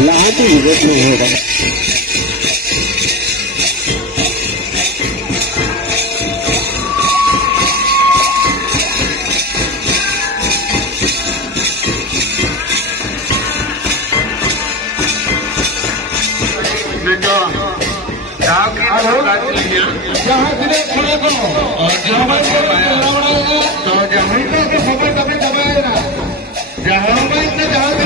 Lahat igot mo ba? जहाँ जिले खड़े को और जहाँ तो जहाँ के समय कभी दबाए ना जहाँ समय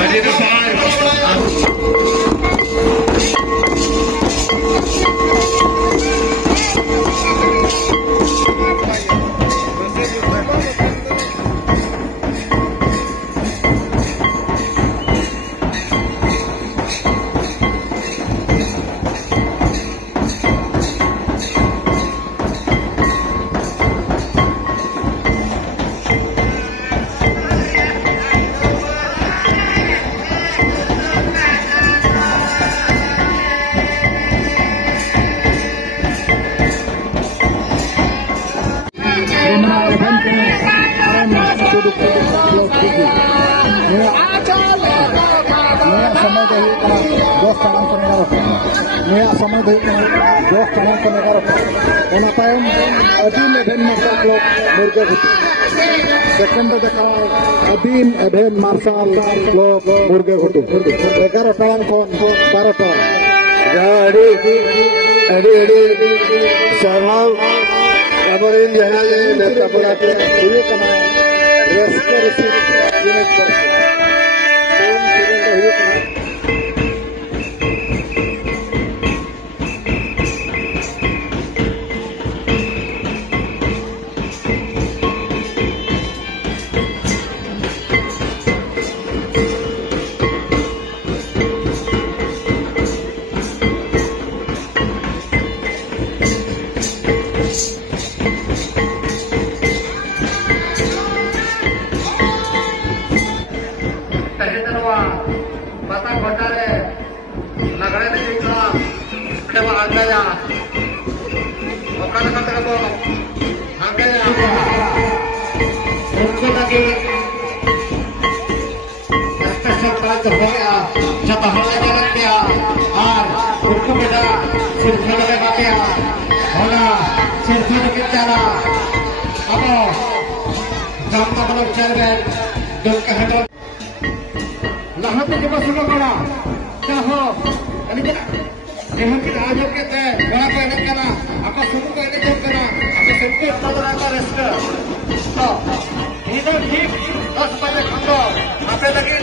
अधीन एभेन मार्शल क्लब मुर्गे घुटू 11 टांग खन 12 टांग सरनाम अबरिन जहां नेता बड़ा हुई कना रस्ते रसी lahati coba suka mana caho ini kan kita aja kita bana ko enak kana apa suku ko enak kana apa sempe padra ka resta to ini ठीक 10 बजे खंडो आपे लगी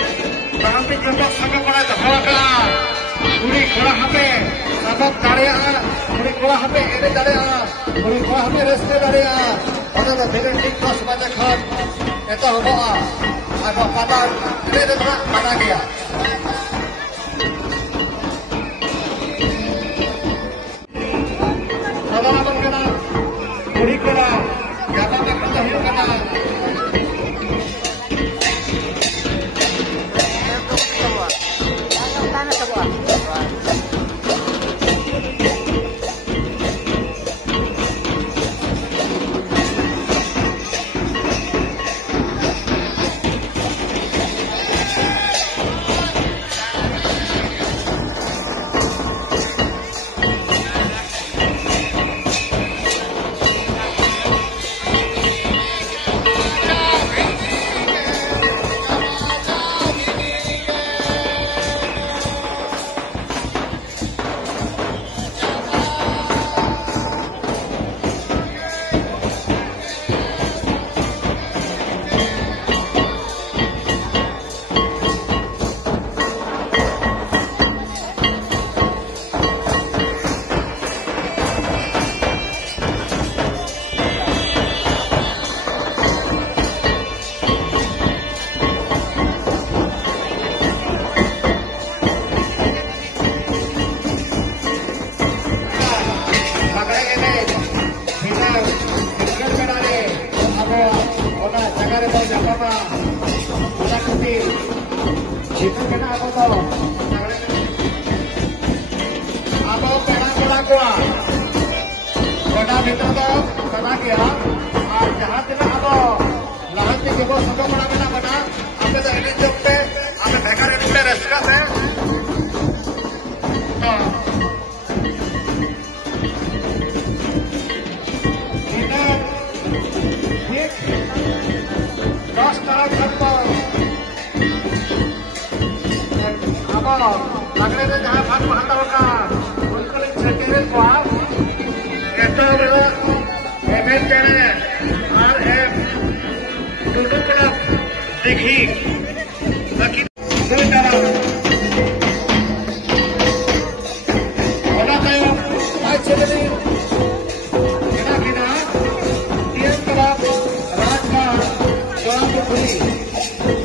शांति जब संग पड़ा धवा का पूरी कोड़ा हपे सबक दाड़िया पूरी कोड़ा हपे एने दाड़िया पूरी कोड़ा हपे रस्ते दाड़िया और तो फिर ठीक 10 बजे खन एतो होबा apa patah ini itu patah dia kalau apa kena beri kena siapa yang kena hidup kena रे तो जापामा उना कुटी itu kena apa tau? Apa kena kuah? Kena itu tau, kena kia. Jahat kena apa? Lahan ti kebo sabo kena kena. Apa dah ini jumpe? Apa bekar ini udah rest ka se? Ini ठीक 10 तरह खत्म लगने से जहाँ भाग बहाता होगा उनको छठे को एमएन चैनल RF दोनों तरफ देखी बाकी दो तरफ होना चाहिए आज चले किना किना तीन तरफ राजमार्ग जौनपुरी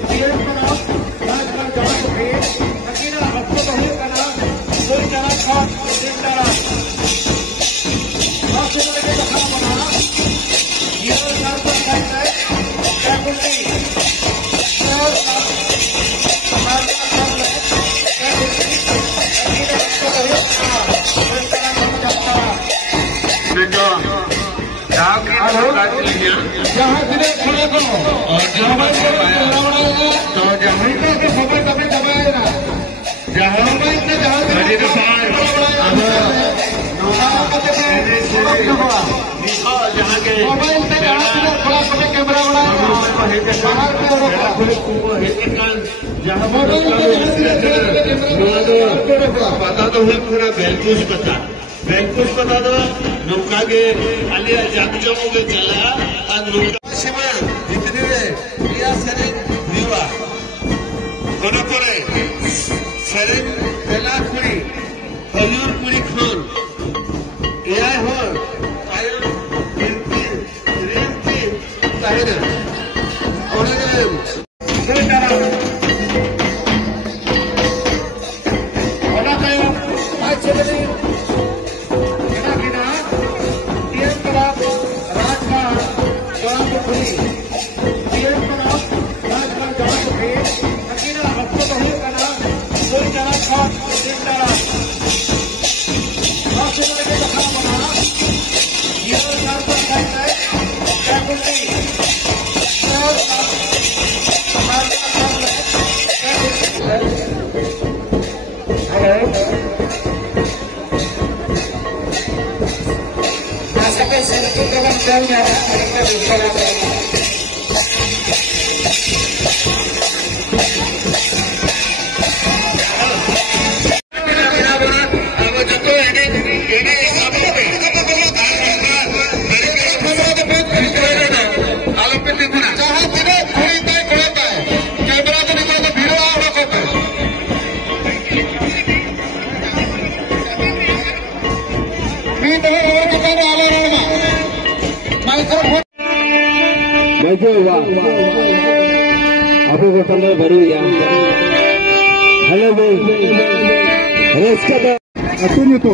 तीन तरफ राजमार्ग जौनपुरी कोई तरह का एक तरह सबसे बड़े तो खाना बना ये साल का टाइम है क्या बोलती और हमारे काम है क्या बोलती ये तो कोई तरह का जाता देखो जहाँ की जहाँ जिले खुले को और जहाँ तो जहाँ के समय कभी दबाए ना जहाँ में इतने जहाँ के मोबाइल से थोड़ा छोटे कैमरा बनाया पता तो है पूरा बैंकुश पता तो नौका के खाली जाति जमो के चला और नौका सीमा जितने या सरे हुआ होने पड़े सरे पहला कुड़ी हजूर कुड़ी खान यह हो आयु रिंपी ताहिर और कोई तरह होना चाहिए आज चले किना किना तीन तरफ राजमार्ग जौनपुरी तीन तरफ राजमार्ग जौनपुरी अकेला हफ्ते नहीं करना कोई तरह का एक तरह सबसे बड़े तो खाना बना ये साल का टाइम है क्या बोलती और हमारे काम है क्या बोलती हेलो ऐसे कैसे तो कम चल रहा है आपको समय भरू हेलो भाई इसका अतुल्य तो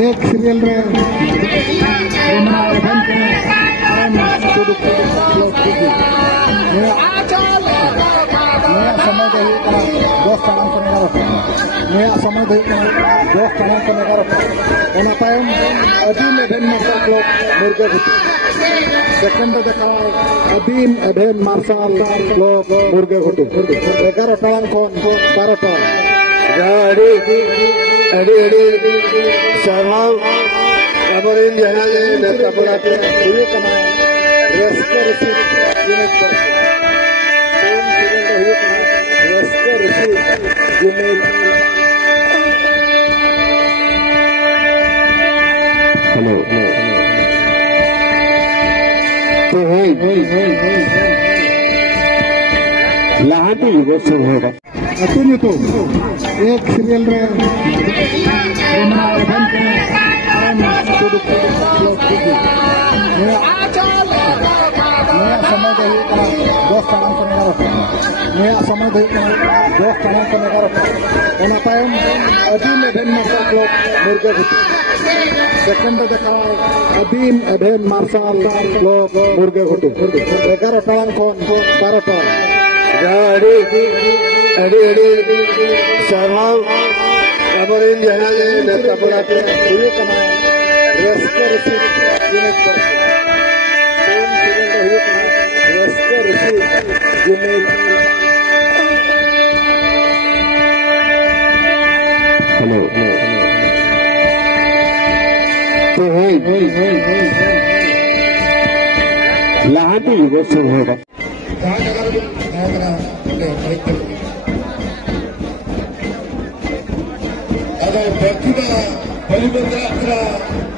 एक सीरियल में नया समय दोस्त अधीन एभेन मार्शल क्लब मुर्गे सेकेंड देखा अधीन एभेन मार्शल क्लब मुर्गे घुटू 11 टांग को 12 टांग साहब हमारे यहाँ नेता बड़ा हेलो तो लाहटी सब होगा अतुल्य तो एक सीरियल में नया समय दोस्त ᱱᱩᱭᱟᱜ ᱥᱚᱢᱚᱭ ᱫᱚ ᱦᱩᱭᱩᱜ ᱠᱟᱱᱟ 10 ᱴᱟᱲᱟᱝ ᱠᱷᱚᱱ 11 ᱴᱟᱲᱟᱝ ᱚᱱᱟ ᱛᱟᱭᱚᱢ ᱟᱹᱫᱤᱢ ᱮᱵᱷᱮᱱ ᱢᱟᱨᱥᱟᱞ ᱠᱞᱟᱵᱽ ᱢᱩᱨᱜᱟᱹᱜᱷᱩᱴᱩ ᱥᱮকেন্ড দেখায় আদিম এভেন মার্শাল ক্লাব মুরগাঘুটু 11 টাড়াং ᱠᱷᱚᱱ 12 টাড়াং ᱡᱟᱦᱟᱸ ᱟᱹᱰᱤ ᱥᱟᱨᱦᱟᱣ ᱟᱵᱚᱨᱮᱱ ᱡᱟᱦᱟᱸ ᱱᱮᱛᱟ ᱯᱮᱲᱟ ᱠᱚ ᱦᱩᱭᱩᱜ ᱠᱟᱱᱟ ᱨᱟᱹᱥᱠᱟᱹ ᱨᱩᱥᱤᱠ ᱡᱩᱢᱤᱫ ᱯᱟᱹᱨᱥᱤ ᱦᱩᱭᱩᱜ ᱠᱟᱱᱟ ᱨᱟᱹᱥᱠᱟᱹ ᱨᱩᱥᱤᱠ ᱡᱩᱢᱤᱫ हेलो तो लाहाटी युग शुरू होगा ada berkira balik bergerak